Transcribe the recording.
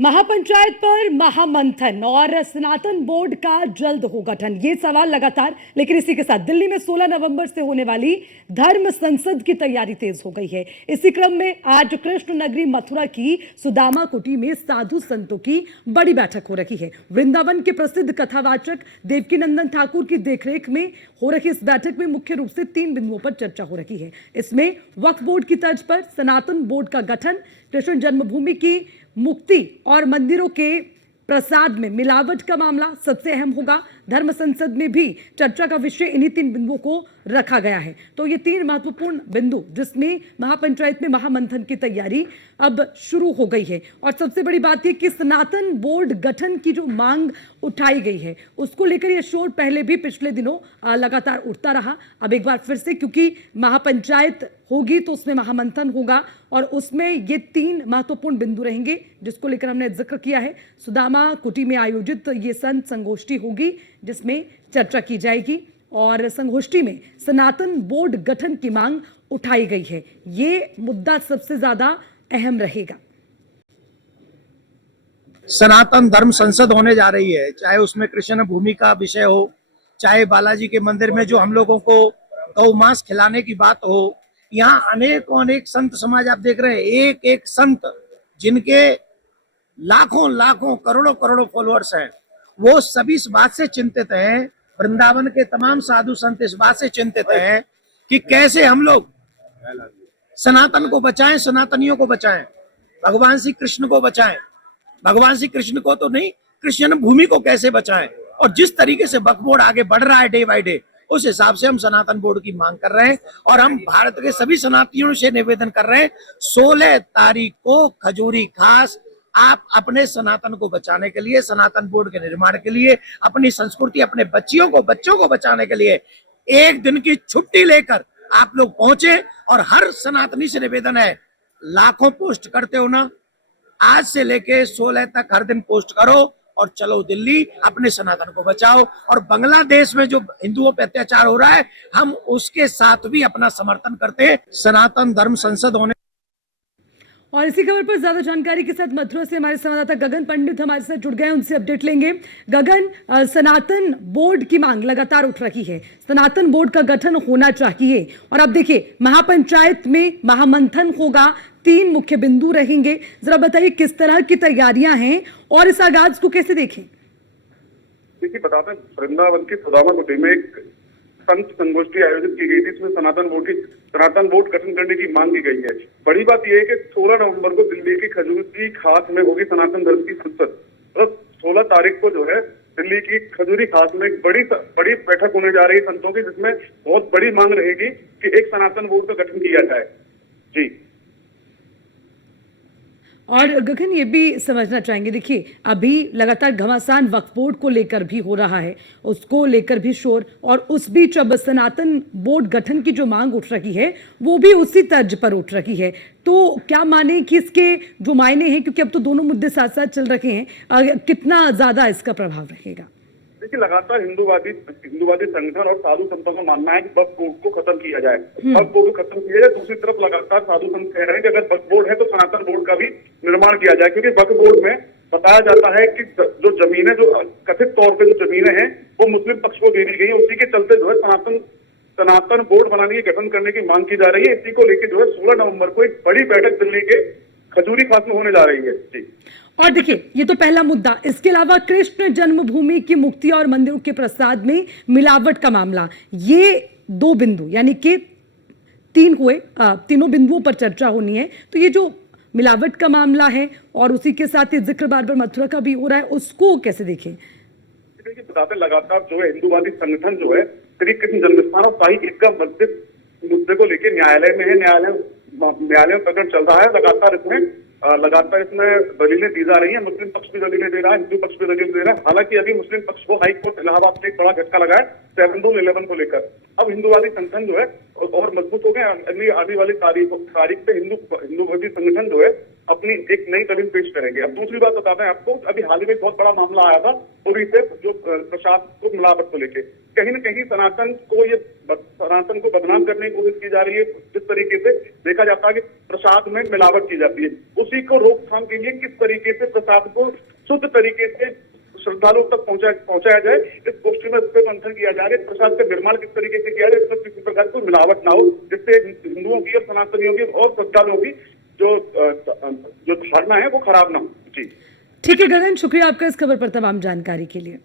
महापंचायत पर महामंथन और सनातन बोर्ड का जल्द हो गठन, ये सवाल लगातार। लेकिन इसी के साथ दिल्ली में 16 नवंबर से होने वाली धर्म संसद की तैयारी तेज हो गई है। इसी क्रम में आज कृष्ण नगरी मथुरा की सुदामा कुटी में साधु संतों की बड़ी बैठक हो रही है। वृंदावन के प्रसिद्ध कथावाचक देवकीनंदन ठाकुर की देखरेख में हो रही इस बैठक में मुख्य रूप से 3 बिंदुओं पर चर्चा हो रही है। इसमें वक्फ बोर्ड की तर्ज पर सनातन बोर्ड का गठन, कृष्ण जन्मभूमि की मुक्ति और मंदिरों के प्रसाद में मिलावट का मामला सबसे अहम होगा। धर्म संसद में भी चर्चा का विषय इन्हीं 3 बिंदुओं को रखा गया है। तो ये 3 महत्वपूर्ण बिंदु जिसमें महापंचायत में महामंथन की तैयारी अब शुरू हो गई है। और सबसे बड़ी बात यह कि सनातन बोर्ड गठन की जो मांग उठाई गई है उसको लेकर यह शोर पहले भी पिछले दिनों लगातार उठता रहा। अब एक बार फिर से, क्योंकि महापंचायत होगी तो उसमें महामंथन होगा और उसमें ये 3 महत्वपूर्ण बिंदु रहेंगे जिसको लेकर हमने जिक्र किया है। सुदामा कुटी में आयोजित ये संत संगोष्ठी होगी जिसमें चर्चा की जाएगी और संगोष्ठी में सनातन बोर्ड गठन की मांग उठाई गई है। ये मुद्दा सबसे ज्यादा अहम रहेगा। सनातन धर्म संसद होने जा रही है, चाहे उसमें कृष्ण भूमि का विषय हो, चाहे बालाजी के मंदिर में जो हम लोगों को गौ मांस खिलाने की बात हो। यहाँ अनेक संत समाज आप देख रहे हैं, एक एक संत जिनके लाखों लाखों करोड़ों करोड़ों फॉलोअर्स हैं, वो सभी इस बात से चिंतित हैं। वृंदावन के तमाम साधु संत इस बात से चिंतित हैं कि कैसे हम लोग सनातन को बचाएं, सनातनियों को बचाएं, भगवान श्री कृष्ण को बचाएं। भगवान श्री कृष्ण को तो नहीं, कृष्ण भूमि को कैसे बचाएं। और जिस तरीके से वक्फ बोर्ड आगे बढ़ रहा है डे बाय डे, उस हिसाब से हम सनातन बोर्ड की मांग कर रहे हैं और हम भारत के सभी सनातनियों से निवेदन कर रहे हैं, 16 तारीख को खजूरी खास आप अपने सनातन को बचाने के लिए, सनातन बोर्ड के निर्माण के लिए, अपनी संस्कृति, अपने बच्चों को बचाने के लिए एक दिन की छुट्टी लेकर आप लोग पहुंचे। और हर सनातनी से निवेदन है, लाखों पोस्ट करते हो ना, आज से लेके 16 तक हर दिन पोस्ट करो और चलो दिल्ली, अपने सनातन को बचाओ। और बांग्लादेश में जो हिंदुओं पे अत्याचार हो रहा है, हम उसके साथ भी अपना समर्थन करते हैं। सनातन धर्म संसद होने। और इसी खबर पर ज्यादा जानकारी के साथ मथुरा से हमारे संवाददाता गगन पंडित हमारे साथ जुड़ गए, उनसे अपडेट लेंगे। गगन, सनातन बोर्ड की मांग लगातार उठ रही है, सनातन बोर्ड का गठन होना चाहिए और अब देखिए महापंचायत में महामंथन होगा, 3 मुख्य बिंदु रहेंगे। जरा बताइए किस तरह की तैयारियां हैं और इस आगाज को कैसे देखें? देखिए, बताते हैं, वृंदावन की सुदामा कुटी में एक संत संगोष्ठी आयोजित की गई थी। इसमें सनातन बोर्ड गठन करने की मांग की गई है। बड़ी बात यह है कि 16 नवंबर को दिल्ली की खजूरी खास में होगी सनातन धर्म की संसद। तो 16 तारीख को जो है दिल्ली की खजूरी खास में एक बड़ी बैठक होने जा रही है संतों की, जिसमें बहुत बड़ी मांग रहेगी कि एक सनातन बोर्ड का गठन किया जाए। जी। और गगन, ये भी समझना चाहेंगे, देखिए अभी लगातार घमासान वक्फ बोर्ड को लेकर भी हो रहा है, उसको लेकर भी शोर, और उस बीच अब सनातन बोर्ड गठन की जो मांग उठ रही है वो भी उसी तर्ज पर उठ रही है। तो क्या माने कि इसके जो मायने हैं, क्योंकि अब तो दोनों मुद्दे साथ साथ चल रहे हैं, कितना ज्यादा इसका प्रभाव रहेगा? देखिए, लगातार हिंदुवादी संगठन और साधु संतों का मानना है कि वक्फ बोर्ड को खत्म किया जाए, वक्फ बोर्ड को खत्म किया जाए। दूसरी तरफ लगातार साधु संत कह रहे हैं कि अगर वक्फ बोर्ड है तो सनातन बोर्ड का भी निर्माण किया जाए, क्योंकि वक्फ बोर्ड में बताया जाता है कि जो जमीनें, जो कथित तौर पर जो जमीनें हैं वो मुस्लिम पक्ष को दे दी गई, उसी के चलते जो है सनातन बोर्ड बनाने की, गठन करने की मांग की जा रही है। इसी को लेकर जो है 16 नवंबर को एक बड़ी बैठक दिल्ली के खजूरी खास में होने जा रही है। जी। और देखिए, ये तो पहला मुद्दा। इसके अलावा कृष्ण जन्मभूमि की मुक्ति और मंदिरों के प्रसाद में मिलावट का मामला, ये 2 बिंदु यानी कि 3 हुए, तीनों बिंदुओं पर चर्चा होनी है। तो ये जो मिलावट का मामला है और उसी के साथ ही जिक्र बार बार मथुरा का भी हो रहा है, उसको कैसे देखें? देखिए, बताते लगातार जो है हिंदुवादी संगठन जो है श्री कृष्ण जन्मस्थान और शाही ईदगाह मस्जिद मुद्दे को लेकर न्यायालय में है, न्यायालय में प्रकरण चल रहा है। लगातार इसमें दलीलें दी जा रही हैं। मुस्लिम पक्ष भी दलीलें दे रहा है, हिंदू पक्ष भी दलीलें दे रहा है। हालांकि अभी मुस्लिम पक्ष को हाई कोर्ट इलाहाबाद से एक बड़ा झटका लगा है 7/2/11 को लेकर। अब हिंदुवादी संगठन जो है और मजबूत हो गए। आने वाली तारीख पे हिंदूवादी संगठन जो है अपनी एक नई दलील पेश करेंगे। अब दूसरी बात बताते हैं आपको, अभी हाल ही में बहुत बड़ा मामला आया था पुरी से, जो प्रसाद को मिलावट को लेके कहीं न कहीं सनातन को बदनाम करने की कोशिश की जा रही है। जिस तरीके से देखा जाता है कि प्रसाद में मिलावट की जाती है, उसी को रोकथाम के लिए किस तरीके से प्रसाद को शुद्ध तरीके से श्रद्धालुओं तक पहुंचाया जाए, इस गोष्ठी में इस पे मंथन किया जा रहा है। प्रसाद का निर्माण किस तरीके से किया जाए, इसमें किसी प्रकार की मिलावट ना हो, जिससे हिंदुओं की और सनातनियों की और श्रद्धालुओं की जो धारणा है वो खराब ना हो। जी ठीक है गगन, शुक्रिया आपका इस खबर पर तमाम जानकारी के लिए।